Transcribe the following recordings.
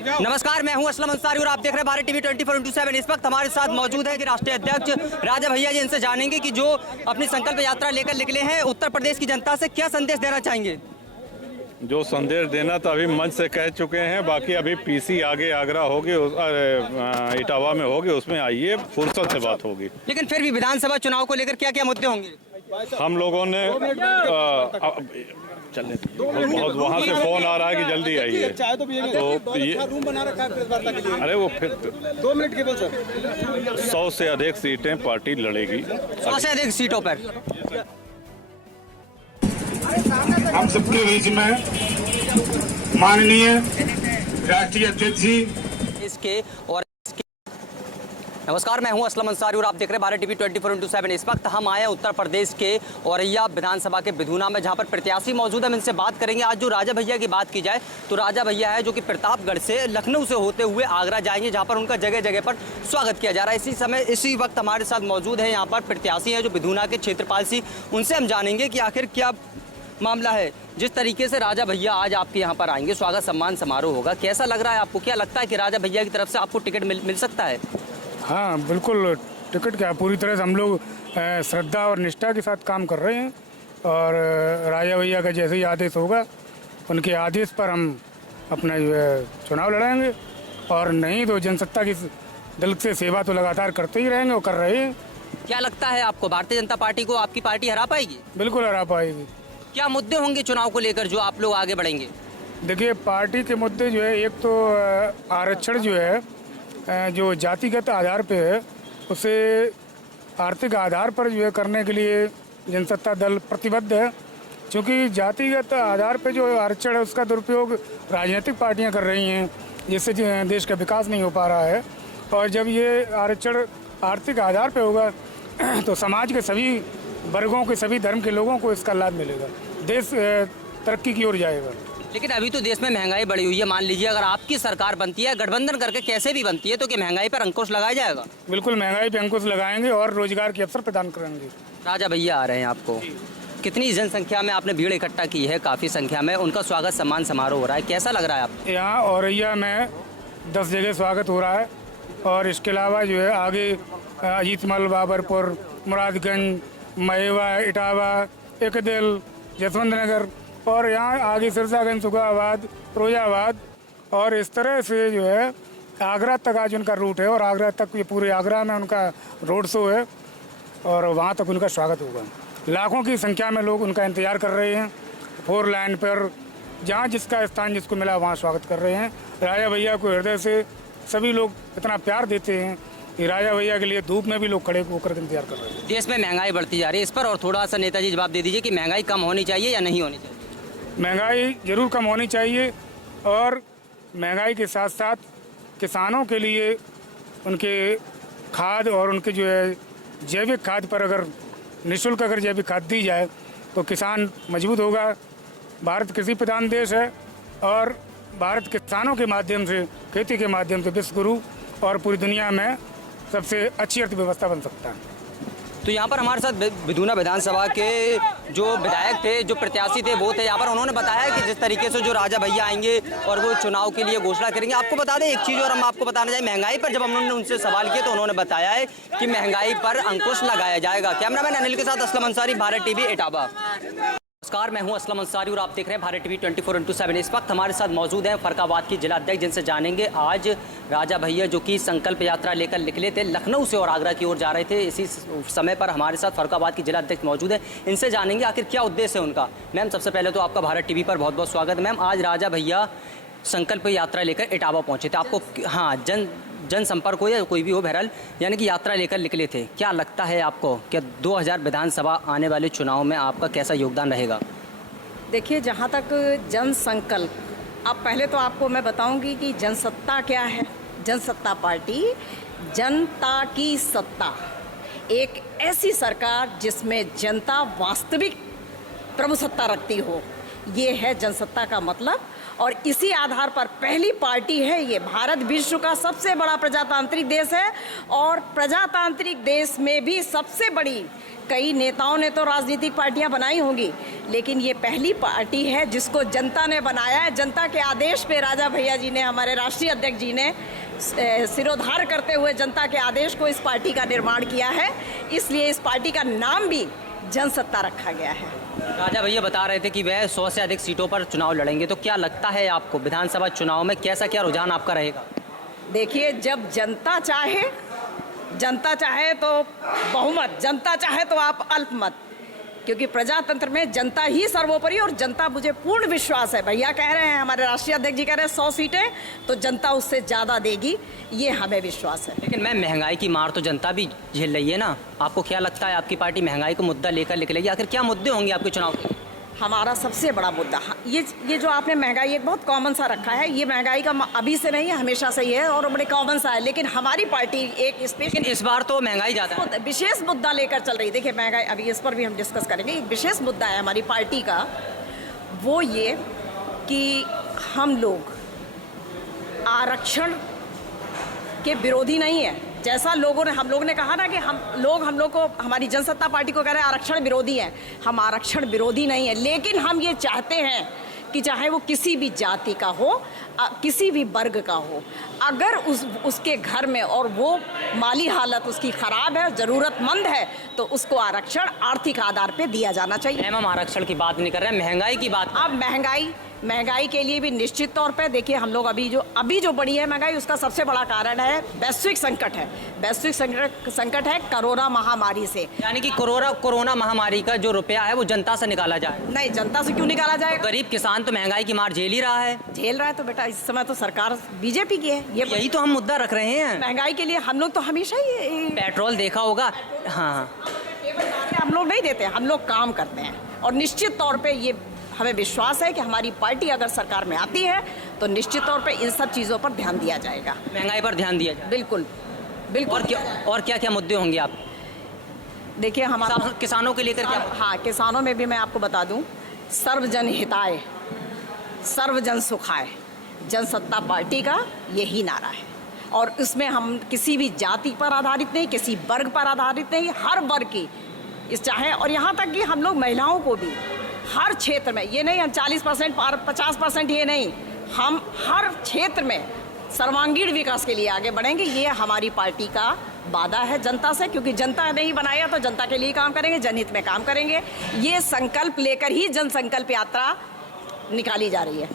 नमस्कार, मैं हूं असलम अंसारी और आप देख रहे हैं भारत टीवी 24/7। इस वक्त हमारे साथ मौजूद है राष्ट्रीय अध्यक्ष राजा भैया जी। इनसे जानेंगे कि जो अपनी संकल्प यात्रा लेकर निकले हैं, उत्तर प्रदेश की जनता से क्या संदेश देना चाहेंगे। जो संदेश देना तो अभी मंच से कह चुके हैं, बाकी अभी पीसी आगे आगरा होगी, इटावा में होगी, उसमें आइए, फुर्सत से बात होगी। लेकिन फिर भी विधानसभा चुनाव को लेकर क्या क्या मुद्दे होंगे। हम लोगों ने चलने बहुत वहाँ से फोन आ रहा है कि जल्दी आइए, तो ये रूम बना रखा है प्रेस वार्ता के लिए। अरे वो फिर 2 मिनट केवल सर। 100 से अधिक सीटें पार्टी लड़ेगी। 100 से अधिक सीटों पर हम सबके बीच में माननीय राष्ट्रीय अध्यक्ष जी इसके और नमस्कार, मैं हूं असलम अंसारी और आप देख रहे हैं भारत टीवी 24/7। इस वक्त हम आए हैं उत्तर प्रदेश के औरैया विधानसभा के बिधूना में, जहां पर प्रत्याशी मौजूद है। हम इनसे बात करेंगे। आज जो राजा भैया की बात की जाए तो राजा भैया है जो कि प्रतापगढ़ से लखनऊ से होते हुए आगरा जाएंगे, जहां पर उनका जगह जगह पर स्वागत किया जा रहा है। इसी वक्त हमारे साथ मौजूद है यहाँ पर प्रत्याशी हैं जो बिधूना के क्षेत्रपाल सिंह। उनसे हम जानेंगे कि आखिर क्या मामला है। जिस तरीके से राजा भैया आज आपके यहाँ पर आएंगे, स्वागत सम्मान समारोह होगा, कैसा लग रहा है आपको? क्या लगता है कि राजा भैया की तरफ से आपको टिकट मिल सकता है? हाँ बिल्कुल, टिकट क्या, पूरी तरह से हम लोग श्रद्धा और निष्ठा के साथ काम कर रहे हैं और राजा भैया का जैसे ही आदेश होगा उनके आदेश पर हम अपना जो है चुनाव लड़ाएंगे, और नहीं तो जनसत्ता की दिल से सेवा तो लगातार करते ही रहेंगे और कर रहे हैं। क्या लगता है आपको, भारतीय जनता पार्टी को आपकी पार्टी हरा पाएगी? बिल्कुल हरा पाएगी। क्या मुद्दे होंगे चुनाव को लेकर जो आप लोग आगे बढ़ेंगे? देखिए, पार्टी के मुद्दे जो है, एक तो आरक्षण जो है, जो जातिगत आधार पे है, उसे आर्थिक आधार पर जो है करने के लिए जनसत्ता दल प्रतिबद्ध है। क्योंकि जातिगत आधार पे जो आरक्षण है उसका दुरुपयोग राजनीतिक पार्टियां कर रही हैं, जिससे देश का विकास नहीं हो पा रहा है। और जब ये आरक्षण आर्थिक आधार पे होगा तो समाज के सभी वर्गों के, सभी धर्म के लोगों को इसका लाभ मिलेगा, देश तरक्की की ओर जाएगा। लेकिन अभी तो देश में महंगाई बढ़ी हुई है। मान लीजिए अगर आपकी सरकार बनती है, गठबंधन करके कैसे भी बनती है, तो क्या महंगाई पर अंकुश लगाया जाएगा? बिल्कुल, महंगाई पे अंकुश लगाएंगे और रोजगार के अवसर प्रदान करेंगे। राजा भैया आ रहे हैं आपको, कितनी जनसंख्या में आपने भीड़ इकट्ठा की है? काफ़ी संख्या में। उनका स्वागत सम्मान समारोह हो रहा है, कैसा लग रहा है आपको? यहाँ औरैया में 10 जगह स्वागत हो रहा है, और इसके अलावा जो है आगे अजीतमल, बाबरपुर, मुरादगंज, महेवा, इटावा, एकदिल, जसवंत नगर, और यहाँ आगे सिरसागंज, सुखाबाद, फिरोजाबाद, और इस तरह से जो है आगरा तक आज उनका रूट है, और आगरा तक ये पूरे आगरा में उनका रोड शो है और वहाँ तक उनका स्वागत होगा। लाखों की संख्या में लोग उनका इंतजार कर रहे हैं। 4 लाइन पर जहाँ जिसका स्थान जिसको मिला वहाँ स्वागत कर रहे हैं। राजा भैया को हृदय से सभी लोग इतना प्यार देते हैं कि राजा भैया के लिए धूप में भी लोग खड़े होकर इंतजार कर रहे हैं। देश में महंगाई बढ़ती जा रही है, इस पर और थोड़ा सा नेताजी जवाब दे दीजिए कि महंगाई कम होनी चाहिए या नहीं होनी चाहिए? महंगाई जरूर कम होनी चाहिए, और महंगाई के साथ साथ किसानों के लिए उनके खाद और उनके जो है जैविक खाद पर अगर निःशुल्क अगर जैविक खाद दी जाए तो किसान मजबूत होगा। भारत कृषि प्रधान देश है और भारत किसानों के माध्यम से, खेती के माध्यम से विश्व गुरु और पूरी दुनिया में सबसे अच्छी अर्थव्यवस्था बन सकता है। तो यहाँ पर हमारे साथ बिधूना विधानसभा के जो विधायक थे, जो प्रत्याशी थे, वो थे यहाँ पर। उन्होंने बताया कि जिस तरीके से जो राजा भैया आएंगे और वो चुनाव के लिए घोषणा करेंगे। आपको बता दें एक चीज़, और हम आपको बताना चाहिए, महंगाई पर जब हमने उनसे सवाल किए तो उन्होंने बताया है कि महंगाई पर अंकुश लगाया जाएगा। कैमरामैन अनिल के साथ असलम अंसारी, भारत टीवी, इटावा। नमस्कार, मैं हूं असलम अंसारी और आप देख रहे हैं भारत टीवी 24/7। इस वक्त हमारे साथ मौजूद हैं फरकाबाद की जिला अध्यक्ष, जिनसे जानेंगे आज राजा भैया जो कि संकल्प यात्रा लेकर निकले थे, लखनऊ से और आगरा की ओर जा रहे थे। इसी समय पर हमारे साथ फरकाबाद की जिला अध्यक्ष मौजूद है। इनसे जानेंगे आखिर क्या उद्देश्य है उनका। मैम, सबसे पहले तो आपका भारत टीवी पर बहुत बहुत स्वागत है। मैम, आज राजा भैया संकल्प यात्रा लेकर इटावा पहुँचे थे। आपको जनसंपर्क हो या कोई भी हो, बहरहाल यानी कि यात्रा लेकर निकले थे। क्या लगता है आपको कि 2000 विधानसभा आने वाले चुनाव में आपका कैसा योगदान रहेगा? देखिए, जहाँ तक जनसंकल्प, अब पहले तो आपको मैं बताऊंगी कि जनसत्ता क्या है। जनसत्ता पार्टी, जनता की सत्ता, एक ऐसी सरकार जिसमें जनता वास्तविक प्रभुसत्ता रखती हो, ये है जनसत्ता का मतलब। और इसी आधार पर पहली पार्टी है ये। भारत विश्व का सबसे बड़ा प्रजातांत्रिक देश है और प्रजातांत्रिक देश में भी सबसे बड़ी, कई नेताओं ने तो राजनीतिक पार्टियां बनाई होंगी, लेकिन ये पहली पार्टी है जिसको जनता ने बनाया है। जनता के आदेश पे राजा भैया जी ने, हमारे राष्ट्रीय अध्यक्ष जी ने सिरोधार करते हुए जनता के आदेश को इस पार्टी का निर्माण किया है, इसलिए इस पार्टी का नाम भी जनसत्ता रखा गया है। राजा भैया बता रहे थे कि वह 100 से अधिक सीटों पर चुनाव लड़ेंगे, तो क्या लगता है आपको विधानसभा चुनाव में कैसा क्या रुझान आपका रहेगा? देखिए, जब जनता चाहे तो बहुमत, जनता चाहे तो आप अल्पमत, क्योंकि प्रजातंत्र में जनता ही सर्वोपरि। और जनता, मुझे पूर्ण विश्वास है, भैया कह रहे हैं, हमारे राष्ट्रीय अध्यक्ष जी कह रहे हैं 100 सीटें, तो जनता उससे ज़्यादा देगी, ये हमें विश्वास है। लेकिन मैम, महंगाई की मार तो जनता भी झेल रही है ना, आपको क्या लगता है आपकी पार्टी महंगाई को मुद्दा लेकर निकलेगी? आखिर क्या मुद्दे होंगे आपके चुनाव के? हमारा सबसे बड़ा मुद्दा ये जो आपने महंगाई एक बहुत कॉमन सा रखा है, ये महंगाई का अभी से नहीं है, हमेशा से ही है और बड़े कॉमन सा है। लेकिन हमारी पार्टी एक लेकिन इस बार तो महंगाई ज़्यादा है, विशेष मुद्दा लेकर चल रही। देखिए, महंगाई अभी इस पर भी हम डिस्कस करेंगे। एक विशेष मुद्दा है हमारी पार्टी का, वो ये कि हम लोग आरक्षण के विरोधी नहीं है। जैसा हम लोगों ने कहा ना कि हम लोग को, हमारी जनसत्ता पार्टी को कह रहे हैं आरक्षण विरोधी हैं। हम आरक्षण विरोधी नहीं है, लेकिन हम ये चाहते हैं कि चाहे वो किसी भी जाति का हो, किसी भी वर्ग का हो, अगर उसके घर में और वो माली हालत उसकी ख़राब है, ज़रूरतमंद है, तो उसको आरक्षण आर्थिक आधार पे दिया जाना चाहिए। हम आरक्षण की बात नहीं कर रहे हैं, महंगाई की बात। अब महंगाई के लिए भी निश्चित तौर पे देखिए, हम लोग अभी जो बढ़ी है महंगाई, उसका सबसे बड़ा कारण है वैश्विक संकट है। वैश्विक संकट है कोरोना महामारी से। यानी कि कोरोना महामारी का जो रुपया है वो जनता से निकाला जाए? नहीं, जनता से क्यों निकाला जाएगा? गरीब किसान तो महंगाई की मार झेल ही रहा है। तो बेटा, इस समय तो सरकार बीजेपी की है। यही तो हम मुद्दा रख रहे हैं। महंगाई के लिए हम लोग तो हमेशा ही पेट्रोल देखा होगा। हाँ, हम लोग नहीं देते, हम लोग काम करते हैं और निश्चित तौर पे ये हमें विश्वास है कि हमारी पार्टी अगर सरकार में आती है तो निश्चित तौर पे इन सब चीज़ों पर ध्यान दिया जाएगा। महंगाई पर ध्यान दिया जाए। बिल्कुल बिल्कुल। और क्या क्या मुद्दे होंगे आप? देखिए, हमारा किसानों के लेकर क्या? हाँ, किसानों में भी मैं आपको बता दूं, सर्वजन हिताय सर्वजन सुखाय, जनसत्ता पार्टी का यही नारा है। और इसमें हम किसी भी जाति पर आधारित नहीं, किसी वर्ग पर आधारित नहीं, हर वर्ग की इस चाहे, और यहाँ तक कि हम लोग महिलाओं को भी हर क्षेत्र में, ये नहीं हम 40% 50%, ये नहीं, हम हर क्षेत्र में सर्वांगीण विकास के लिए आगे बढ़ेंगे। ये हमारी पार्टी का वादा है जनता से, क्योंकि जनता ने ही बनाया, तो जनता के लिए काम करेंगे, जनहित में काम करेंगे। ये संकल्प लेकर ही जन संकल्प यात्रा निकाली जा रही है।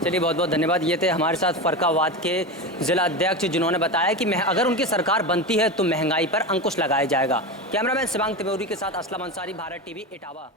चलिए, बहुत बहुत धन्यवाद। ये थे हमारे साथ फरक्कावाद के जिला अध्यक्ष, जिन्होंने बताया कि अगर उनकी सरकार बनती है तो महंगाई पर अंकुश लगाया जाएगा। कैमरामैन शिवांग तिवारी के साथ असलम अंसारी, भारत टीवी, इटावा।